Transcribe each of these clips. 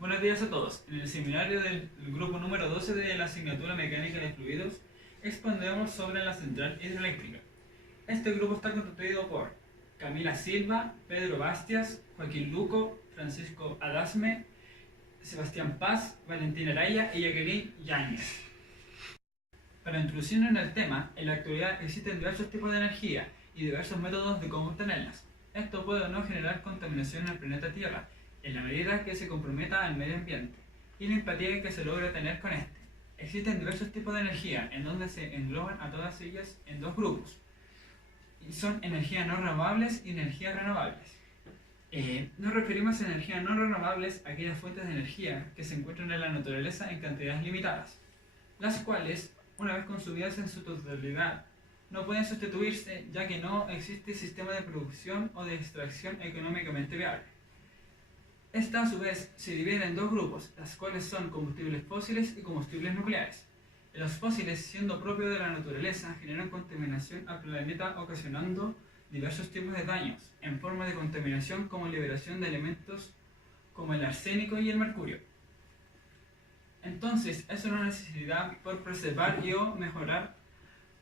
Buenos días a todos. En el seminario del grupo número 12 de la asignatura Mecánica de Fluidos expondremos sobre la central hidroeléctrica. Este grupo está constituido por Camila Silva, Pedro Bastias, Joaquín Luco, Francisco Adasme, Sebastián Paz, Valentín Araya y Jacqueline Yáñez. Para introducirnos en el tema, en la actualidad existen diversos tipos de energía y diversos métodos de cómo obtenerlas. Esto puede o no generar contaminación en el planeta Tierra, en la medida que se comprometa al medio ambiente, y la empatía que se logra tener con este. Existen diversos tipos de energía, en donde se engloban a todas ellas en dos grupos, y son energías no renovables y energías renovables. Nos referimos a energías no renovables a aquellas fuentes de energía que se encuentran en la naturaleza en cantidades limitadas, las cuales, una vez consumidas en su totalidad, no pueden sustituirse, ya que no existe sistema de producción o de extracción económicamente viable. Esta, a su vez, se divide en dos grupos, las cuales son combustibles fósiles y combustibles nucleares. Los fósiles, siendo propios de la naturaleza, generan contaminación al planeta, ocasionando diversos tipos de daños, en forma de contaminación como liberación de elementos como el arsénico y el mercurio. Entonces, es una necesidad por preservar y o mejorar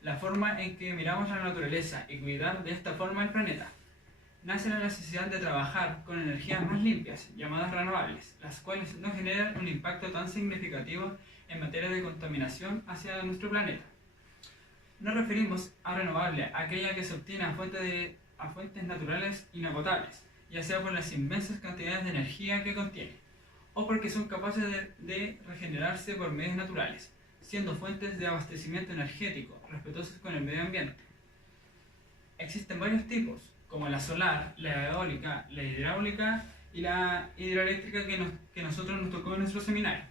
la forma en que miramos la naturaleza y cuidar de esta forma el planeta. Nace la necesidad de trabajar con energías más limpias, llamadas renovables, las cuales no generan un impacto tan significativo en materia de contaminación hacia nuestro planeta. Nos referimos a renovable, a aquella que se obtiene a fuentes naturales inagotables, ya sea por las inmensas cantidades de energía que contiene, o porque son capaces de regenerarse por medios naturales, siendo fuentes de abastecimiento energético, respetuosas con el medio ambiente. Existen varios tipos, como la solar, la eólica, la hidráulica y la hidroeléctrica que nosotros nos tocó en nuestro seminario.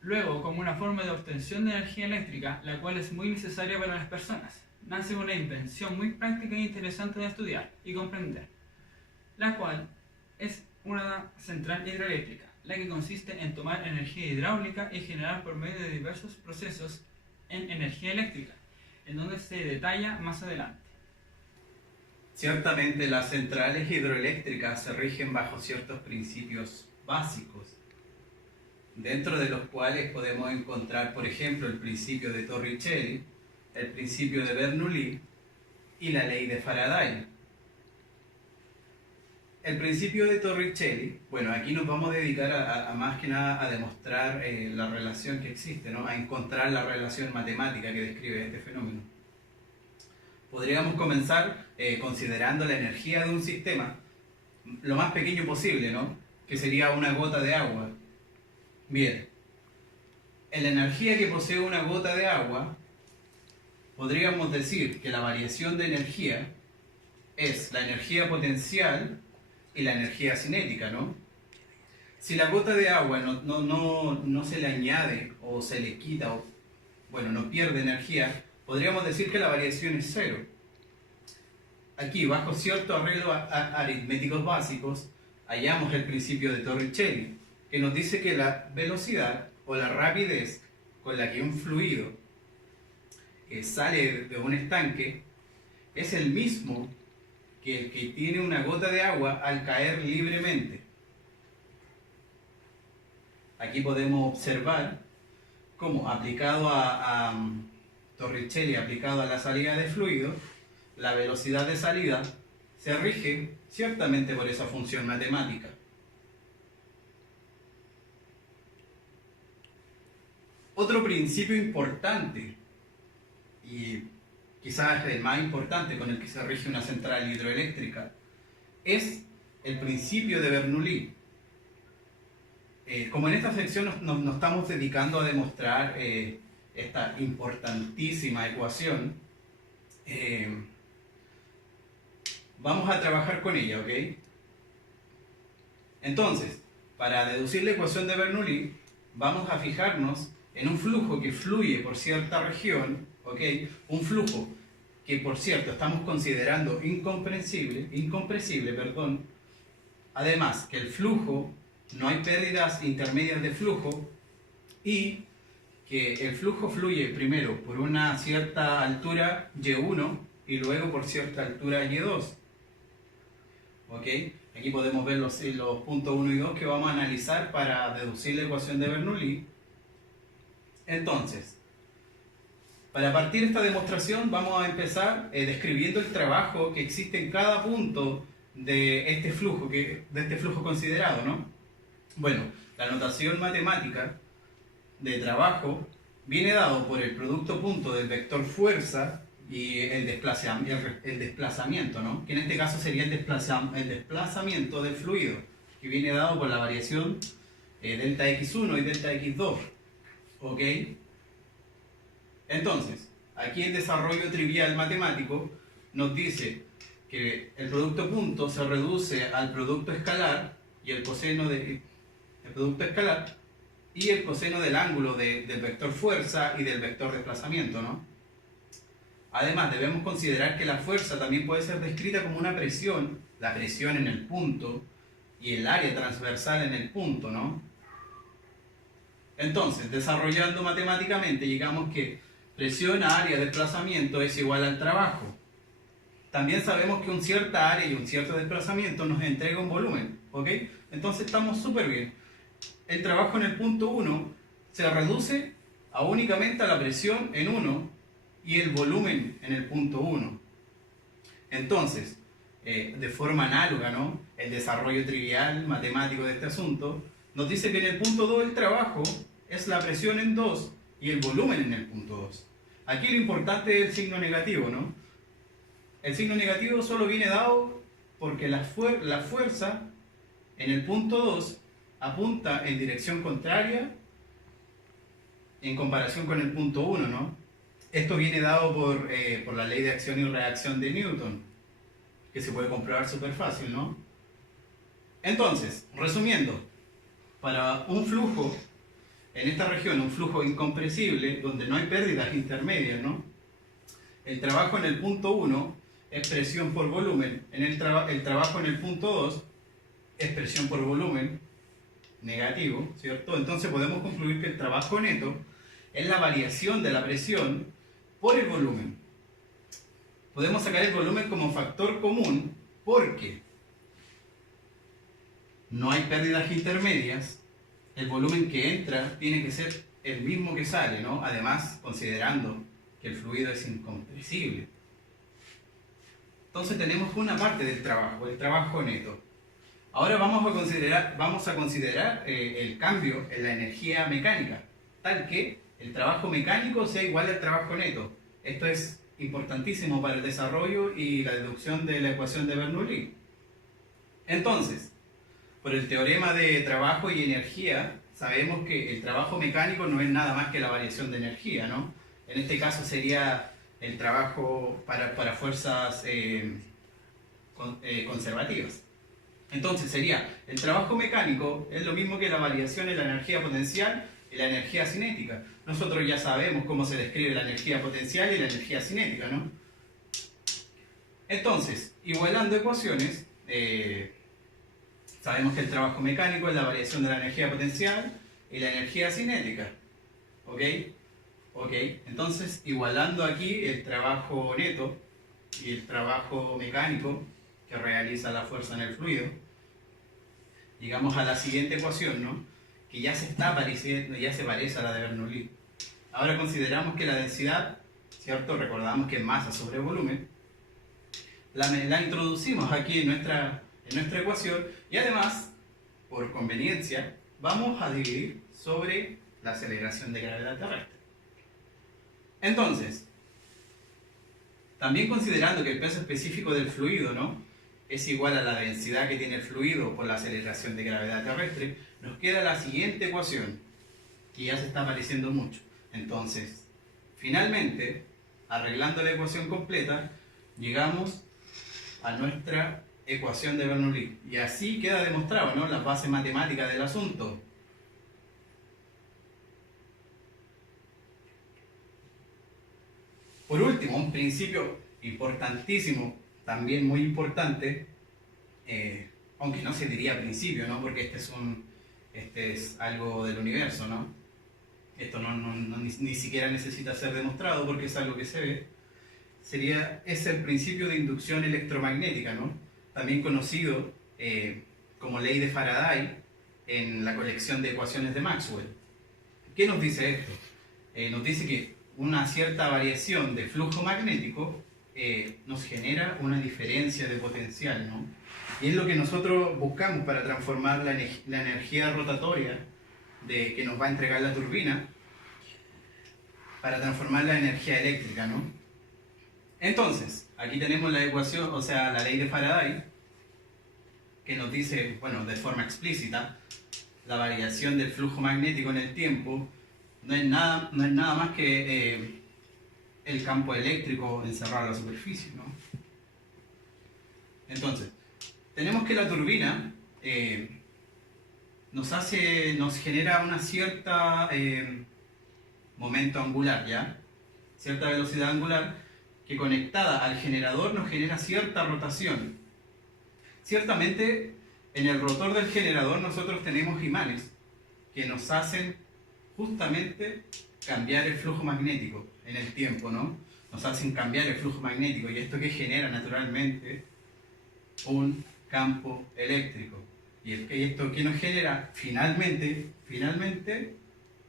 Luego, como una forma de obtención de energía eléctrica, la cual es muy necesaria para las personas, nace una invención muy práctica e interesante de estudiar y comprender, la cual es una central hidroeléctrica, la que consiste en tomar energía hidráulica y generar por medio de diversos procesos en energía eléctrica, en donde se detalla más adelante. Ciertamente las centrales hidroeléctricas se rigen bajo ciertos principios básicos, dentro de los cuales podemos encontrar, por ejemplo, el principio de Torricelli, el principio de Bernoulli y la ley de Faraday. El principio de Torricelli, bueno, aquí nos vamos a dedicar a más que nada a demostrar la relación que existe, ¿no? A encontrar la relación matemática que describe este fenómeno. Podríamos comenzar considerando la energía de un sistema lo más pequeño posible, ¿no? Que sería una gota de agua. Bien, en la energía que posee una gota de agua, podríamos decir que la variación de energía es la energía potencial y la energía cinética, ¿no? Si la gota de agua no se le añade o se le quita, o, bueno, no pierde energía, podríamos decir que la variación es cero. Aquí, bajo ciertos arreglos aritméticos básicos, hallamos el principio de Torricelli, que nos dice que la velocidad o la rapidez con la que un fluido sale de un estanque es el mismo que el que tiene una gota de agua al caer libremente. Aquí podemos observar cómo aplicado a Torricelli, aplicado a la salida de fluido, la velocidad de salida se rige ciertamente por esa función matemática. Otro principio importante, y quizás el más importante con el que se rige una central hidroeléctrica, es el principio de Bernoulli. Como en esta sección nos estamos dedicando a demostrar esta importantísima ecuación, vamos a trabajar con ella, ¿ok? Entonces, para deducir la ecuación de Bernoulli, vamos a fijarnos en un flujo que fluye por cierta región, ¿ok? Un flujo que, por cierto, estamos considerando incompresible, perdón. Además, que el flujo, no hay pérdidas intermedias de flujo, y que el flujo fluye primero por una cierta altura Y1 y luego por cierta altura Y2. ¿Ok? Aquí podemos ver los puntos 1 y 2 que vamos a analizar para deducir la ecuación de Bernoulli. Entonces, para partir esta demostración vamos a empezar describiendo el trabajo que existe en cada punto de este flujo considerado, ¿no? Bueno, la notación matemática de trabajo viene dado por el producto punto del vector fuerza y el desplazamiento, ¿no? Que en este caso sería el desplazamiento del fluido, que viene dado por la variación delta x1 y delta x2, ¿ok? Entonces, aquí el desarrollo trivial matemático nos dice que el producto punto se reduce al producto escalar y el coseno del producto escalar y el coseno del ángulo del vector fuerza y del vector desplazamiento, ¿no? Además, debemos considerar que la fuerza también puede ser descrita como una presión, la presión en el punto y el área transversal en el punto, ¿no? Entonces, desarrollando matemáticamente, llegamos que presión a área de desplazamiento es igual al trabajo. También sabemos que un cierta área y un cierto desplazamiento nos entrega un volumen, ¿ok? Entonces estamos súper bien. El trabajo en el punto 1 se reduce únicamente a la presión en 1 y el volumen en el punto 1. Entonces, de forma análoga, ¿no? El desarrollo trivial matemático de este asunto nos dice que en el punto 2 el trabajo es la presión en 2 y el volumen en el punto 2. Aquí lo importante es el signo negativo, ¿no? El signo negativo solo viene dado porque la fuerza en el punto 2 apunta en dirección contraria en comparación con el punto 1, ¿no? Esto viene dado por la ley de acción y reacción de Newton, que se puede comprobar súper fácil, ¿no? Entonces, resumiendo, para un flujo en esta región, un flujo incompresible, donde no hay pérdidas intermedias, ¿no? El trabajo en el punto 1 es presión por volumen, el trabajo en el punto 2 es presión por volumen negativo, ¿cierto? Entonces podemos concluir que el trabajo neto es la variación de la presión por el volumen. Podemos sacar el volumen como factor común porque no hay pérdidas intermedias, el volumen que entra tiene que ser el mismo que sale, ¿no? Además, considerando que el fluido es incompresible. Entonces tenemos una parte del trabajo, el trabajo neto. Ahora vamos a considerar el cambio en la energía mecánica, tal que el trabajo mecánico sea igual al trabajo neto. Esto es importantísimo para el desarrollo y la deducción de la ecuación de Bernoulli. Entonces, por el teorema de trabajo y energía, sabemos que el trabajo mecánico no es nada más que la variación de energía, ¿no? En este caso sería el trabajo para fuerzas conservativas. Entonces sería, el trabajo mecánico es lo mismo que la variación en la energía potencial y la energía cinética. Nosotros ya sabemos cómo se describe la energía potencial y la energía cinética, ¿no? Entonces, igualando ecuaciones, sabemos que el trabajo mecánico es la variación de la energía potencial y la energía cinética, ¿ok? Ok, entonces igualando aquí el trabajo neto y el trabajo mecánico que realiza la fuerza en el fluido, llegamos a la siguiente ecuación, ¿no? Que ya se parece a la de Bernoulli. Ahora consideramos que la densidad, ¿cierto? Recordamos que es masa sobre volumen. La introducimos aquí en nuestra ecuación y además, por conveniencia, vamos a dividir sobre la aceleración de gravedad terrestre. Entonces, también considerando que el peso específico del fluido, ¿no?, es igual a la densidad que tiene el fluido por la aceleración de gravedad terrestre, nos queda la siguiente ecuación, que ya se está pareciendo mucho. Entonces, finalmente, arreglando la ecuación completa, llegamos a nuestra ecuación de Bernoulli. Y así queda demostrado, ¿no?, las bases matemáticas del asunto. Por último, un principio importantísimo, también muy importante, aunque no se diría principio, ¿no?, porque este es algo del universo, ¿no? Esto ni siquiera necesita ser demostrado porque es algo que se ve. Es el principio de inducción electromagnética, ¿no?, también conocido como ley de Faraday en la colección de ecuaciones de Maxwell. ¿Qué nos dice esto? Nos dice que una cierta variación de flujo magnético nos genera una diferencia de potencial, ¿no? Y es lo que nosotros buscamos para transformar la energía rotatoria que nos va a entregar la turbina, para transformar la energía eléctrica, ¿no? Entonces, aquí tenemos la ecuación, o sea, la ley de Faraday, que nos dice, bueno, de forma explícita, la variación del flujo magnético en el tiempo no es nada más que el campo eléctrico encerrado en la superficie, ¿no? Entonces, tenemos que la turbina nos genera una cierta momento angular, ¿ya? Cierta velocidad angular que conectada al generador nos genera cierta rotación. Ciertamente, en el rotor del generador nosotros tenemos imanes que nos hacen justamente cambiar el flujo magnético en el tiempo, ¿no? Nos hacen cambiar el flujo magnético, y esto que genera naturalmente un campo eléctrico. Y esto que nos genera finalmente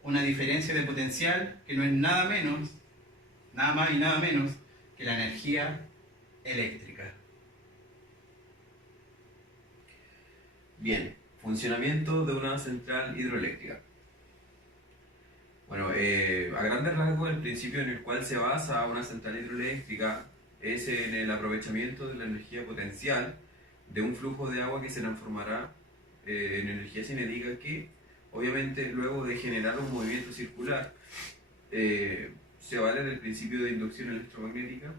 una diferencia de potencial que no es nada más y nada menos que la energía eléctrica. Bien, funcionamiento de una central hidroeléctrica. Bueno, a grandes rasgos, el principio en el cual se basa una central hidroeléctrica es en el aprovechamiento de la energía potencial de un flujo de agua que se transformará en energía cinética, que obviamente luego de generar un movimiento circular se vale del principio de inducción electromagnética,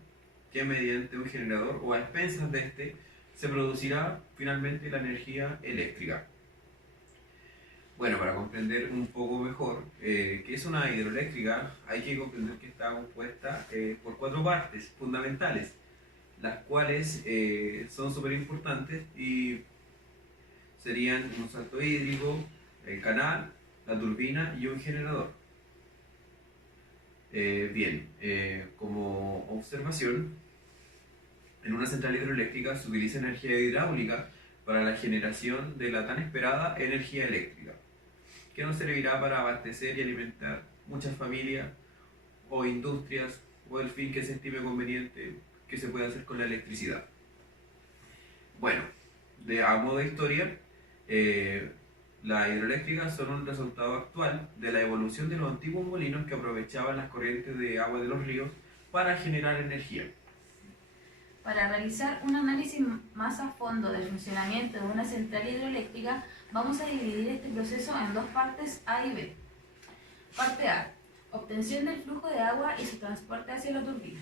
que mediante un generador o a expensas de este se producirá finalmente la energía eléctrica. Bueno, para comprender un poco mejor qué es una hidroeléctrica, hay que comprender que está compuesta por 4 partes fundamentales, las cuales son súper importantes y serían un salto hídrico, el canal, la turbina y un generador. Como observación, en una central hidroeléctrica se utiliza energía hidráulica para la generación de la tan esperada energía eléctrica, que nos servirá para abastecer y alimentar muchas familias o industrias o el fin que se estime conveniente que se pueda hacer con la electricidad. Bueno, a modo de historia, las hidroeléctricas son un resultado actual de la evolución de los antiguos molinos que aprovechaban las corrientes de agua de los ríos para generar energía. Para realizar un análisis más a fondo del funcionamiento de una central hidroeléctrica, vamos a dividir este proceso en 2 partes A y B. Parte A: obtención del flujo de agua y su transporte hacia la turbina.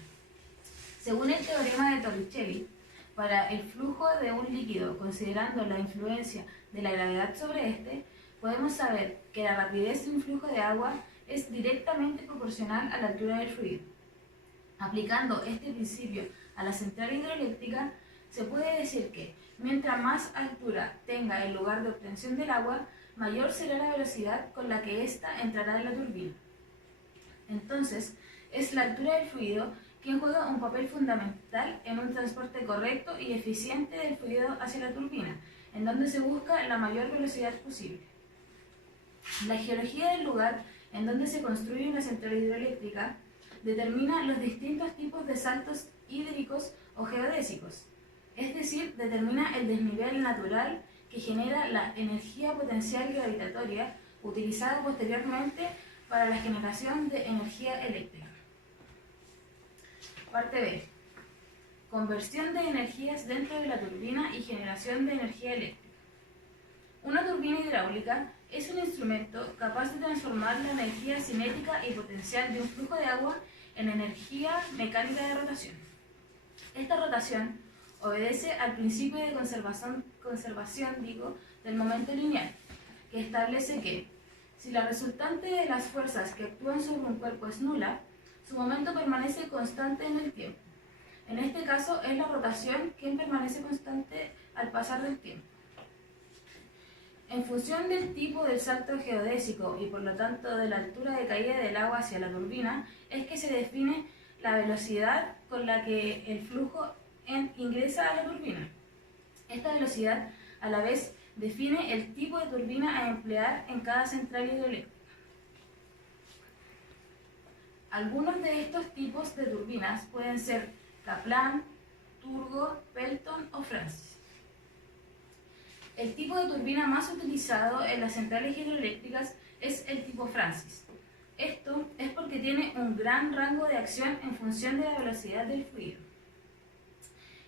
Según el teorema de Torricelli, para el flujo de un líquido, considerando la influencia de la gravedad sobre este, podemos saber que la rapidez de un flujo de agua es directamente proporcional a la altura del fluido. Aplicando este principio a la central hidroeléctrica, se puede decir que mientras más altura tenga el lugar de obtención del agua, mayor será la velocidad con la que ésta entrará en la turbina. Entonces, es la altura del fluido quien juega un papel fundamental en un transporte correcto y eficiente del fluido hacia la turbina, en donde se busca la mayor velocidad posible. La geología del lugar en donde se construye una central hidroeléctrica determina los distintos tipos de saltos hídricos o geodésicos, es decir, determina el desnivel natural que genera la energía potencial gravitatoria utilizada posteriormente para la generación de energía eléctrica. Parte B: conversión de energías dentro de la turbina y generación de energía eléctrica. Una turbina hidráulica es un instrumento capaz de transformar la energía cinética y potencial de un flujo de agua en energía mecánica de rotación. Esta rotación obedece al principio de conservación del momento lineal, que establece que, si la resultante de las fuerzas que actúan sobre un cuerpo es nula, su momento permanece constante en el tiempo. En este caso es la rotación quien permanece constante al pasar del tiempo. En función del tipo del salto geodésico y por lo tanto de la altura de caída del agua hacia la turbina, es que se define la velocidad con la que el flujo ingresa a la turbina. Esta velocidad A la vez, define el tipo de turbina a emplear en cada central hidroeléctrica. Algunos de estos tipos de turbinas pueden ser Kaplan, Turgot, Pelton o Francis. El tipo de turbina más utilizado en las centrales hidroeléctricas es el tipo Francis. Esto es porque tiene un gran rango de acción en función de la velocidad del fluido.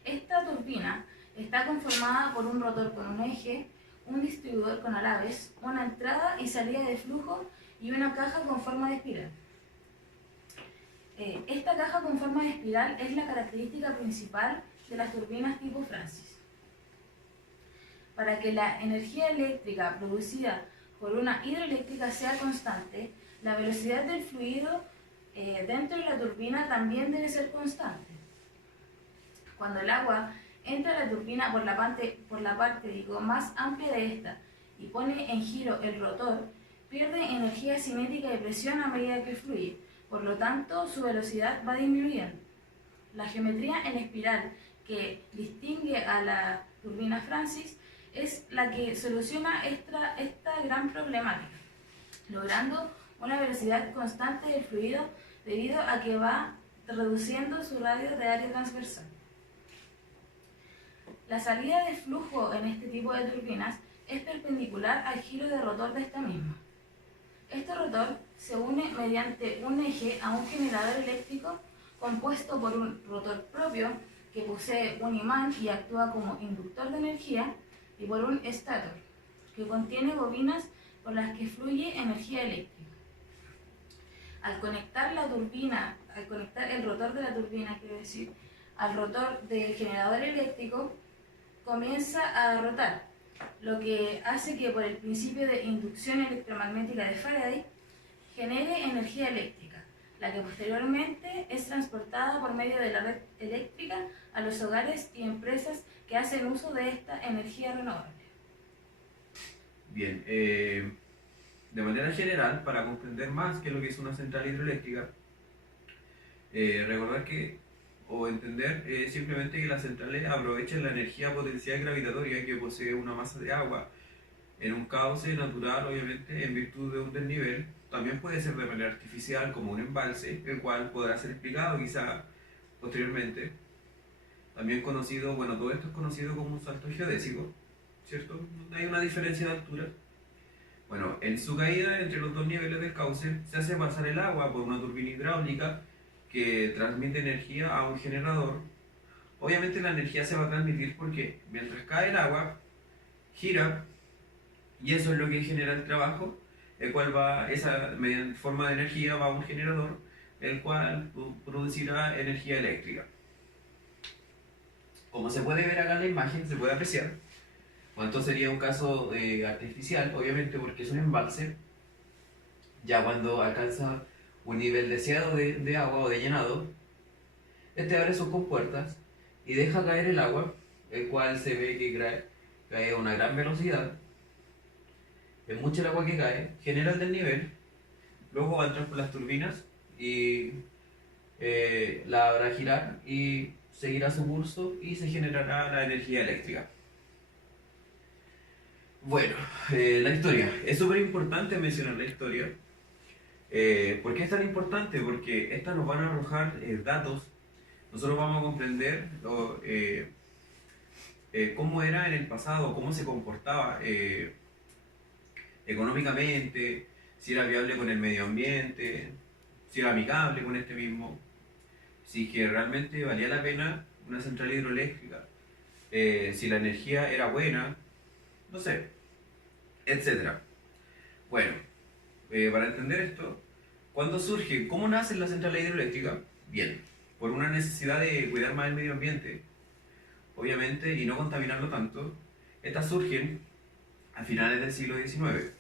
Esta turbina está conformada por un rotor con un eje, un distribuidor con alaves, una entrada y salida de flujo y una caja con forma de espiral. Esta caja con forma de espiral es la característica principal de las turbinas tipo Francis. Para que la energía eléctrica producida por una hidroeléctrica sea constante, la velocidad del fluido dentro de la turbina también debe ser constante. Cuando el agua entra a la turbina por la parte más amplia de esta y pone en giro el rotor, pierde energía cinética y presión a medida que fluye. Por lo tanto, su velocidad va disminuyendo. La geometría en espiral que distingue a la turbina Francis es la que soluciona esta gran problemática, logrando una velocidad constante del fluido debido a que va reduciendo su radio de área transversal. La salida de flujo en este tipo de turbinas es perpendicular al giro de rotor de esta misma. Este rotor se une mediante un eje a un generador eléctrico compuesto por un rotor propio que posee un imán y actúa como inductor de energía y por un estator que contiene bobinas por las que fluye energía eléctrica. Al conectar el rotor de la turbina, al rotor del generador eléctrico, comienza a rotar, lo que hace que por el principio de inducción electromagnética de Faraday genere energía eléctrica, la que posteriormente es transportada por medio de la red eléctrica a los hogares y empresas que hacen uso de esta energía renovable. Bien, de manera general, para comprender más qué es lo que es una central hidroeléctrica, recordar o entender simplemente que las centrales aprovechan la energía potencial gravitatoria que posee una masa de agua en un cauce natural, obviamente, en virtud de un desnivel. También puede ser de manera artificial, como un embalse, el cual podrá ser explicado quizá posteriormente. También conocido, bueno, todo esto es conocido como un salto geodésico, ¿cierto? Hay una diferencia de altura. Bueno, en su caída entre los dos niveles del cauce se hace pasar el agua por una turbina hidráulica que transmite energía a un generador. Obviamente la energía se va a transmitir porque mientras cae el agua, gira, y eso es lo que genera el trabajo, el cual mediante forma de energía va a un generador, el cual producirá energía eléctrica. Como se puede ver acá en la imagen, se puede apreciar, esto sería un caso artificial, obviamente porque es un embalse. Ya cuando alcanza un nivel deseado de agua o de llenado, este abre sus compuertas y deja caer el agua, el cual se ve que cae a una gran velocidad. Es mucho el agua que cae, genera el desnivel, luego va a entrar por las turbinas y la hará girar y seguirá su curso y se generará la energía eléctrica. Bueno, la historia. Es súper importante mencionar la historia. ¿Por qué es tan importante? Porque estas nos van a arrojar datos. Nosotros vamos a comprender cómo era en el pasado, cómo se comportaba económicamente, si era viable con el medio ambiente, si era amigable con este mismo, si que realmente valía la pena una central hidroeléctrica, si la energía era buena, no sé, etc. Bueno, para entender esto, ¿cuándo surge? ¿Cómo nace la central hidroeléctrica? Bien, por una necesidad de cuidar más el medio ambiente, obviamente, y no contaminarlo tanto. Estas surgen a finales del siglo XIX.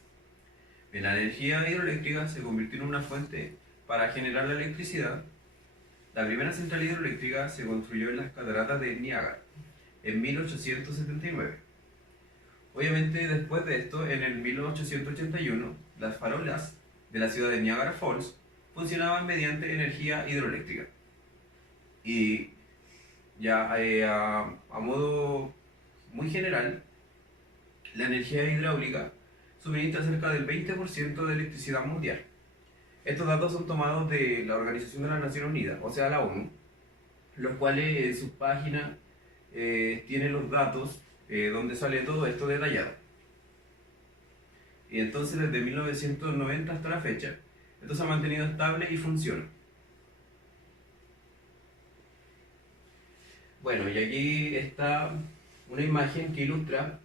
La energía hidroeléctrica se convirtió en una fuente para generar la electricidad. La primera central hidroeléctrica se construyó en las cataratas de Niágara en 1879. Obviamente, después de esto, en el 1881, las farolas de la ciudad de Niagara Falls funcionaban mediante energía hidroeléctrica. Y ya a modo muy general, La energía hidráulica suministra cerca del 20% de electricidad mundial. Estos datos son tomados de la Organización de las Naciones Unidas, o sea, la ONU, los cuales en sus páginas tienen los datos donde sale todo esto detallado. Y entonces desde 1990 hasta la fecha, esto se ha mantenido estable y funciona. Bueno, y aquí está una imagen que ilustra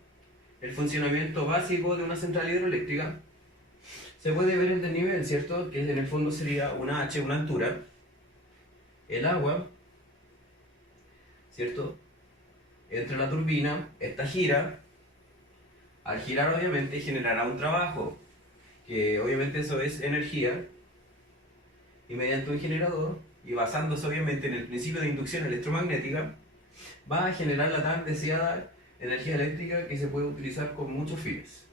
el funcionamiento básico de una central hidroeléctrica. Se puede ver el desnivel, ¿cierto? Que en el fondo sería una H, una altura. El agua, ¿cierto? Entra la turbina, esta gira. Al girar obviamente generará un trabajo, que obviamente eso es energía. Y mediante un generador, y basándose obviamente en el principio de inducción electromagnética, va a generar la tan deseada energía eléctrica que se puede utilizar con muchos fines.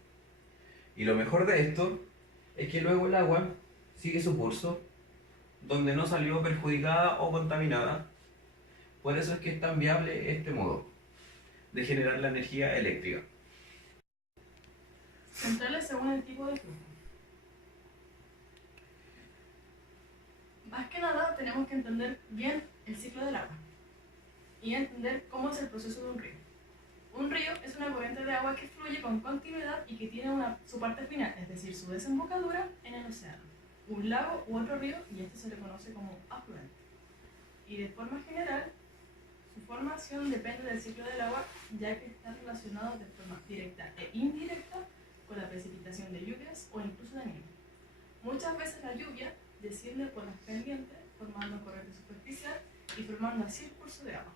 Y lo mejor de esto es que luego el agua sigue su curso, donde no salió perjudicada o contaminada. Por eso es que es tan viable este modo de generar la energía eléctrica. Centrales según el tipo de flujo. Más que nada tenemos que entender bien el ciclo del agua y entender cómo es el proceso de un río. Un río es una corriente de agua que fluye con continuidad y que tiene su parte final, es decir, su desembocadura en el océano, un lago u otro río, y este se le conoce como afluente. Y de forma general, su formación depende del ciclo del agua, ya que está relacionado de forma directa e indirecta con la precipitación de lluvias o incluso de nieve. Muchas veces la lluvia desciende por las pendientes, formando corriente superficial y formando así el curso de agua.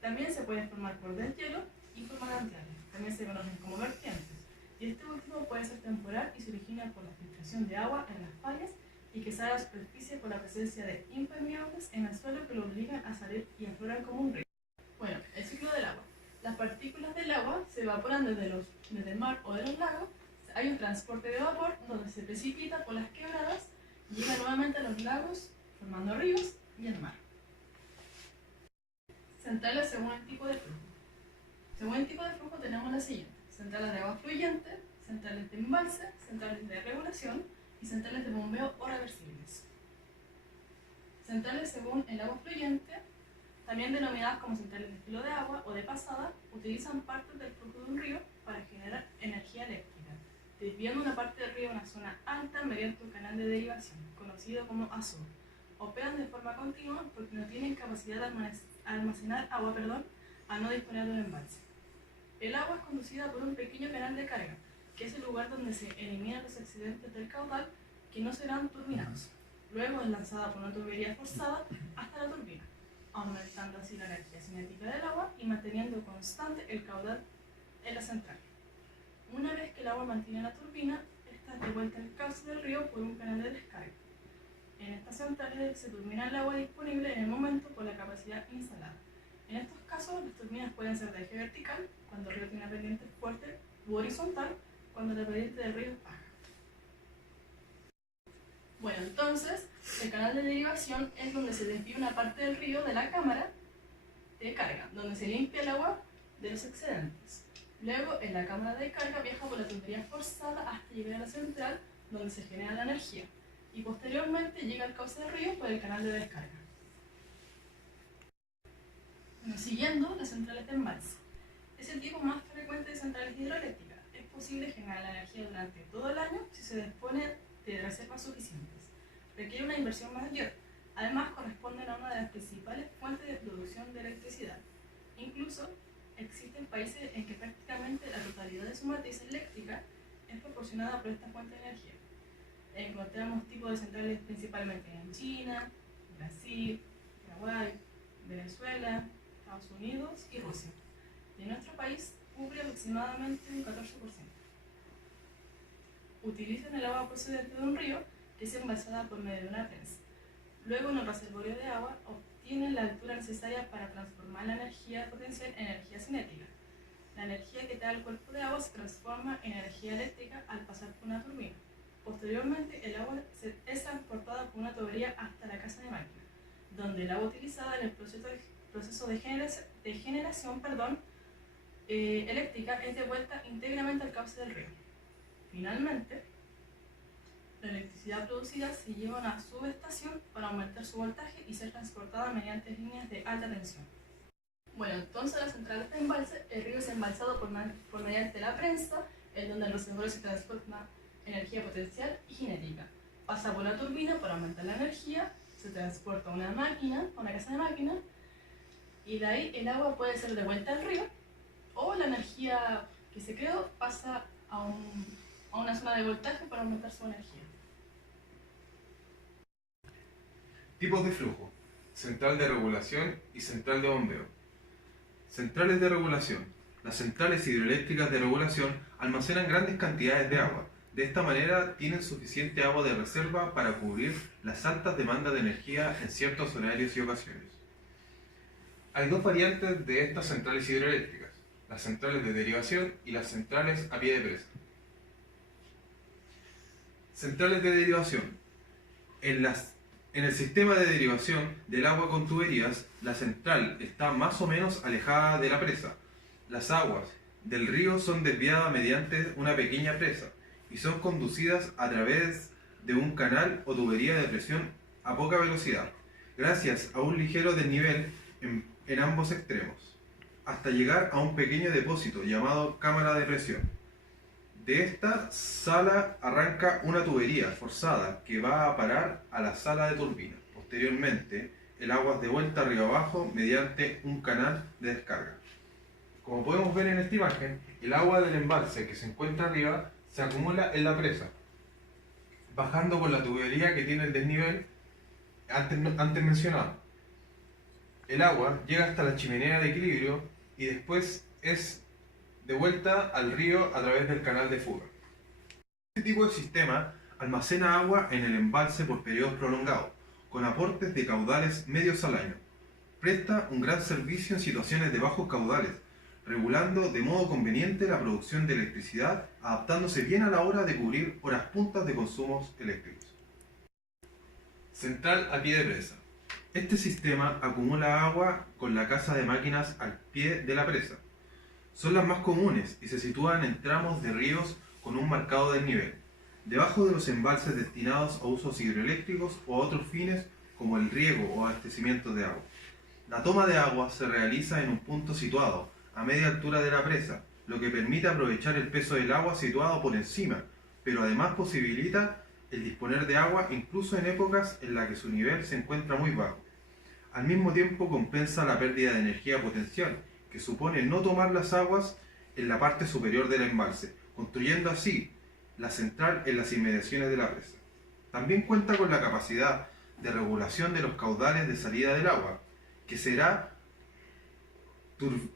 También se pueden formar por deshielo y por manantiales, también se conocen como vertientes, y este último puede ser temporal y se origina por la filtración de agua en las fallas y que sale a la superficie por la presencia de impermeables en el suelo que lo obligan a salir y afloran como un río. Bueno, el ciclo del agua. Las partículas del agua se evaporan desde el mar o de los lagos, hay un transporte de vapor donde se precipita por las quebradas y llega nuevamente a los lagos, formando ríos y el mar. Centrales según el tipo de flujo. Según el tipo de flujo tenemos las siguientes: centrales de agua fluyente, centrales de embalse, centrales de regulación y centrales de bombeo o reversibles. Centrales según el agua fluyente, también denominadas como centrales de filo de agua o de pasada, utilizan partes del flujo de un río para generar energía eléctrica, desviando una parte del río a una zona alta mediante un canal de derivación, conocido como ASO. Operan de forma continua porque no tienen capacidad de almacenar agua, al no disponer de un embalse. El agua es conducida por un pequeño canal de carga, que es el lugar donde se eliminan los excedentes del caudal que no serán turbinados. Luego es lanzada por una tubería forzada hasta la turbina, aumentando así la energía cinética del agua y manteniendo constante el caudal en la central. Una vez que el agua mantiene la turbina, esta es devuelta al cauce del río por un canal de descarga. En estas centrales se turbina el agua disponible en el momento por la capacidad instalada. En estos casos, las turbinas pueden ser de eje vertical, cuando el río tiene una pendiente fuerte, u horizontal, cuando la pendiente del río es baja. Bueno, entonces, el canal de derivación es donde se desvía una parte del río de la cámara de carga, donde se limpia el agua de los excedentes. Luego, en la cámara de carga viaja por la tubería forzada hasta llegar a la central, donde se genera la energía, y posteriormente llega al cauce del río por el canal de descarga. Bueno, siguiendo, las centrales de embalse. Es el tipo más frecuente de centrales hidroeléctricas. Es posible generar la energía durante todo el año si se dispone de reservas suficientes. Requiere una inversión mayor. Además, corresponden a una de las principales fuentes de producción de electricidad. Incluso, existen países en que prácticamente la totalidad de su matriz eléctrica es proporcionada por esta fuente de energía. Encontramos tipos de centrales principalmente en China, Brasil, Paraguay, Venezuela, Estados Unidos y Rusia. Y en nuestro país cubre aproximadamente un 14%. Utilizan el agua procedente de un río que es envasada por medio de una prensa. Luego, en el reservorio de agua, obtienen la altura necesaria para transformar la energía potencial en energía cinética. La energía que da el cuerpo de agua se transforma en energía eléctrica al pasar por una turbina. Posteriormente, el agua es transportada por una tubería hasta la casa de máquina, donde el agua utilizada en el proceso de generación eléctrica es devuelta íntegramente al cauce del río. Finalmente, la electricidad producida se lleva a una subestación para aumentar su voltaje y ser transportada mediante líneas de alta tensión. Bueno, entonces la central de embalse, el río es embalsado por mediante la prensa, en donde el reservorio se transforma energía potencial y cinética. Pasa por la turbina para aumentar la energía, se transporta a una máquina, a una casa de máquinas, y de ahí el agua puede ser devuelta al río, o la energía que se creó pasa a una zona de voltaje para aumentar su energía. Tipos de flujo: central de regulación y central de bombeo. Centrales de regulación. Las centrales hidroeléctricas de regulación almacenan grandes cantidades de agua. De esta manera tienen suficiente agua de reserva para cubrir las altas demandas de energía en ciertos horarios y ocasiones. Hay dos variantes de estas centrales hidroeléctricas: las centrales de derivación y las centrales a pie de presa. Centrales de derivación. En el sistema de derivación del agua con tuberías, la central está más o menos alejada de la presa. Las aguas del río son desviadas mediante una pequeña presa y son conducidas a través de un canal o tubería de presión a poca velocidad, gracias a un ligero desnivel en ambos extremos, hasta llegar a un pequeño depósito llamado cámara de presión. De esta sala arranca una tubería forzada que va a parar a la sala de turbina. Posteriormente, el agua es devuelta río abajo mediante un canal de descarga. Como podemos ver en esta imagen, el agua del embalse que se encuentra arriba se acumula en la presa, bajando por la tubería que tiene el desnivel antes mencionado. El agua llega hasta la chimenea de equilibrio y después es de vuelta al río a través del canal de fuga. Este tipo de sistema almacena agua en el embalse por periodos prolongados, con aportes de caudales medios al año. Presta un gran servicio en situaciones de bajos caudales, regulando de modo conveniente la producción de electricidad, adaptándose bien a la hora de cubrir horas puntas de consumos eléctricos. Central a pie de presa. Este sistema acumula agua con la casa de máquinas al pie de la presa. Son las más comunes y se sitúan en tramos de ríos con un marcado desnivel, debajo de los embalses destinados a usos hidroeléctricos o a otros fines como el riego o abastecimiento de agua. La toma de agua se realiza en un punto situado a media altura de la presa, lo que permite aprovechar el peso del agua situado por encima, pero además posibilita el disponer de agua incluso en épocas en las que su nivel se encuentra muy bajo. Al mismo tiempo compensa la pérdida de energía potencial, que supone no tomar las aguas en la parte superior del embalse, construyendo así la central en las inmediaciones de la presa. También cuenta con la capacidad de regulación de los caudales de salida del agua, que será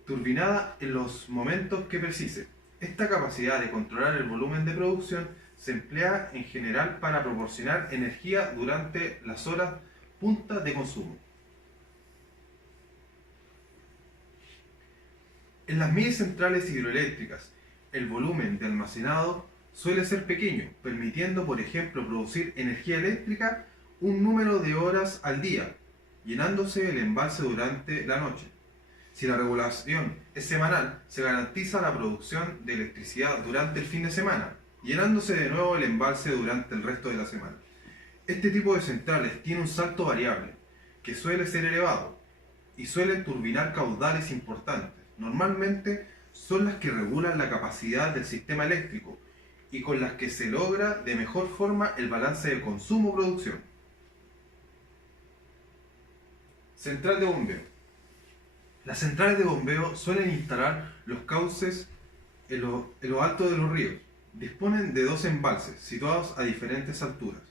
turbinada en los momentos que precise. Esta capacidad de controlar el volumen de producción se emplea en general para proporcionar energía durante las horas puntas de consumo. En las mini centrales hidroeléctricas, el volumen de almacenado suele ser pequeño, permitiendo, por ejemplo, producir energía eléctrica un número de horas al día, llenándose el embalse durante la noche. Si la regulación es semanal, se garantiza la producción de electricidad durante el fin de semana, llenándose de nuevo el embalse durante el resto de la semana. Este tipo de centrales tiene un salto variable, que suele ser elevado, y suelen turbinar caudales importantes. Normalmente son las que regulan la capacidad del sistema eléctrico y con las que se logra de mejor forma el balance de consumo-producción. Central de bombeo. Las centrales de bombeo suelen instalar los cauces en lo alto de los ríos. Disponen de dos embalses situados a diferentes alturas.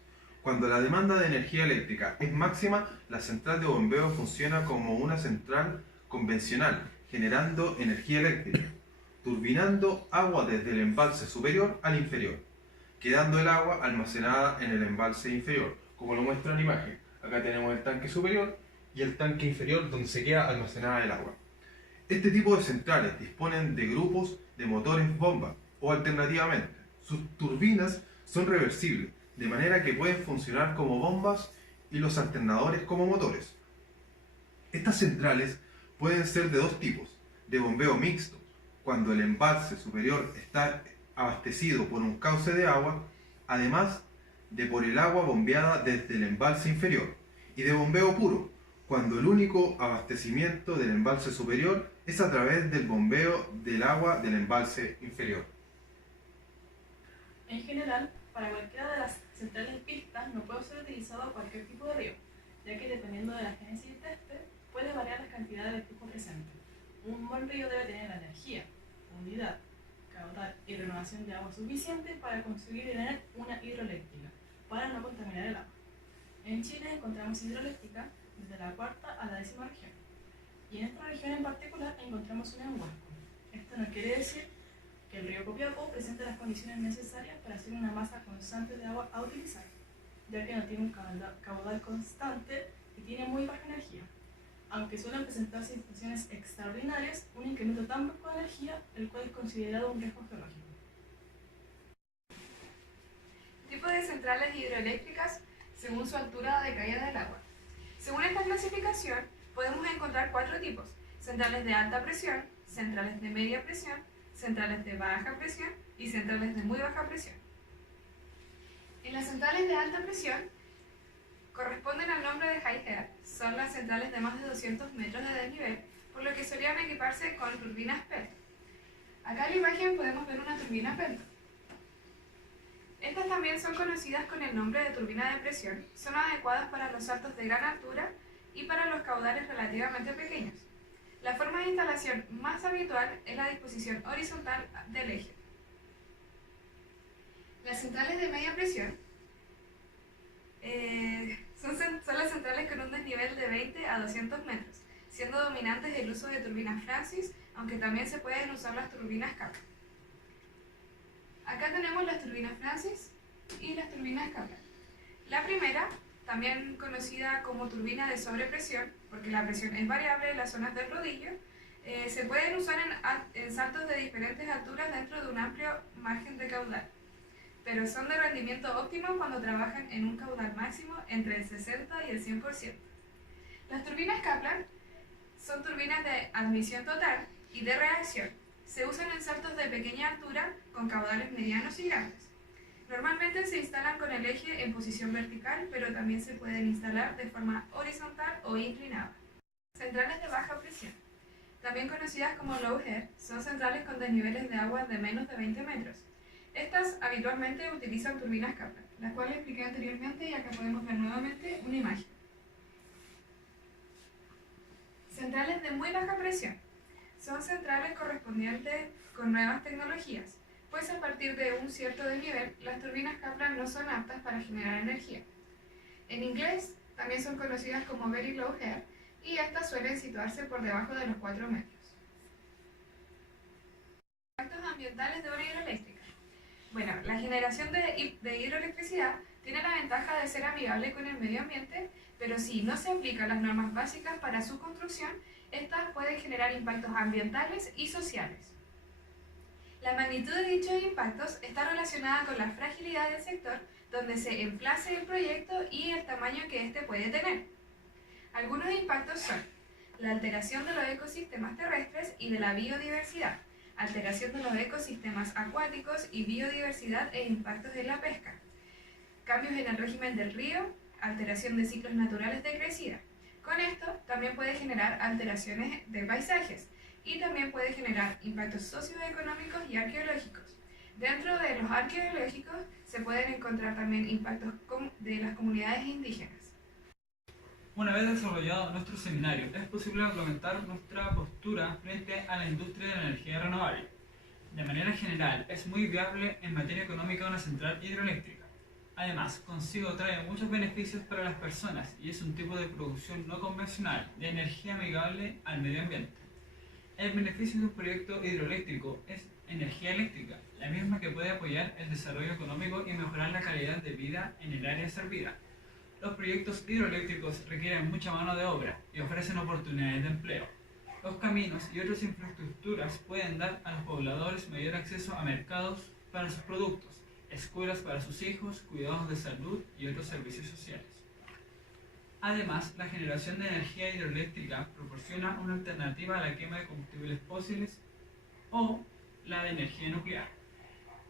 Cuando la demanda de energía eléctrica es máxima, la central de bombeo funciona como una central convencional, generando energía eléctrica, turbinando agua desde el embalse superior al inferior, quedando el agua almacenada en el embalse inferior, como lo muestra en la imagen. Acá tenemos el tanque superior y el tanque inferior donde se queda almacenada el agua. Este tipo de centrales disponen de grupos de motores bomba o alternativamente, sus turbinas son reversibles, de manera que pueden funcionar como bombas y los alternadores como motores. Estas centrales pueden ser de dos tipos: de bombeo mixto, cuando el embalse superior está abastecido por un cauce de agua, además de por el agua bombeada desde el embalse inferior, y de bombeo puro, cuando el único abastecimiento del embalse superior es a través del bombeo del agua del embalse inferior. En general, para cualquiera de las centrales vistas no puede ser utilizado cualquier tipo de río, ya que dependiendo de la génesis de este, puede variar las cantidades de flujo presente. Un buen río debe tener la energía, unidad, caudal y renovación de agua suficiente para conseguir tener una hidroeléctrica, para no contaminar el agua. En Chile encontramos hidroeléctrica desde la cuarta a la 10ª región, y en esta región en particular encontramos una en Huasco. Esto no quiere decir que el río Copiapó presente las condiciones necesarias para hacer una masa constante de agua a utilizar, ya que no tiene un caudal constante y tiene muy baja energía, aunque suelen presentarse situaciones extraordinarias, un incremento tan bajo de energía, el cual es considerado un riesgo geológico. Tipos de centrales hidroeléctricas según su altura de caída del agua. Según esta clasificación, podemos encontrar 4 tipos: centrales de alta presión, centrales de media presión, centrales de baja presión y centrales de muy baja presión. En las centrales de alta presión corresponden al nombre de high head, son las centrales de más de 200 metros de desnivel, por lo que solían equiparse con turbinas Pelton. Acá en la imagen podemos ver una turbina Pelton. Estas también son conocidas con el nombre de turbina de presión, son adecuadas para los saltos de gran altura y para los caudales relativamente pequeños. La forma de instalación más habitual es la disposición horizontal del eje. Las centrales de media presión son las centrales con un desnivel de 20 a 200 metros, siendo dominantes el uso de turbinas Francis, aunque también se pueden usar las turbinas Kaplan. Acá tenemos las turbinas Francis y las turbinas Kaplan. La primera, también conocida como turbina de sobrepresión, porque la presión es variable en las zonas del rodillo, se pueden usar en saltos de diferentes alturas dentro de un amplio margen de caudal, pero son de rendimiento óptimo cuando trabajan en un caudal máximo entre el 60 y el 100%. Las turbinas Kaplan son turbinas de admisión total y de reacción. Se usan en saltos de pequeña altura con caudales medianos y grandes. Normalmente se instalan con el eje en posición vertical, pero también se pueden instalar de forma horizontal o inclinada. Centrales de baja presión, también conocidas como low head, son centrales con desniveles de agua de menos de 20 metros. Estas habitualmente utilizan turbinas Kaplan, las cuales expliqué anteriormente y acá podemos ver nuevamente una imagen. Centrales de muy baja presión son centrales correspondientes con nuevas tecnologías, pues a partir de un cierto desnivel, las turbinas Kaplan no son aptas para generar energía. En inglés, también son conocidas como very low head, y estas suelen situarse por debajo de los 4 metros. Impactos ambientales de una hidroeléctrica. Bueno, la generación de hidroelectricidad tiene la ventaja de ser amigable con el medio ambiente, pero si no se aplican las normas básicas para su construcción, estas pueden generar impactos ambientales y sociales. La magnitud de dichos impactos está relacionada con la fragilidad del sector donde se emplace el proyecto y el tamaño que éste puede tener. Algunos impactos son la alteración de los ecosistemas terrestres y de la biodiversidad, alteración de los ecosistemas acuáticos y biodiversidad e impactos en la pesca, cambios en el régimen del río, alteración de ciclos naturales de crecida. Con esto también puede generar alteraciones de paisajes y también puede generar impactos socioeconómicos y arqueológicos. Dentro de los arqueológicos se pueden encontrar también impactos de las comunidades indígenas. Una vez desarrollado nuestro seminario, es posible implementar nuestra postura frente a la industria de la energía renovable. De manera general, es muy viable en materia económica una central hidroeléctrica. Además, consigo trae muchos beneficios para las personas y es un tipo de producción no convencional de energía amigable al medio ambiente. El beneficio de un proyecto hidroeléctrico es energía eléctrica, la misma que puede apoyar el desarrollo económico y mejorar la calidad de vida en el área servida. Los proyectos hidroeléctricos requieren mucha mano de obra y ofrecen oportunidades de empleo. Los caminos y otras infraestructuras pueden dar a los pobladores mayor acceso a mercados para sus productos, escuelas para sus hijos, cuidados de salud y otros servicios sociales. Además, la generación de energía hidroeléctrica proporciona una alternativa a la quema de combustibles fósiles o la de energía nuclear,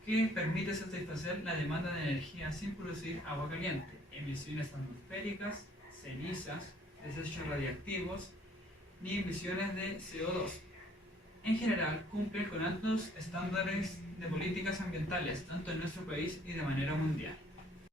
que permite satisfacer la demanda de energía sin producir agua caliente, emisiones atmosféricas, cenizas, desechos radiactivos, ni emisiones de CO2. En general, cumplen con altos estándares de políticas ambientales, tanto en nuestro país y de manera mundial.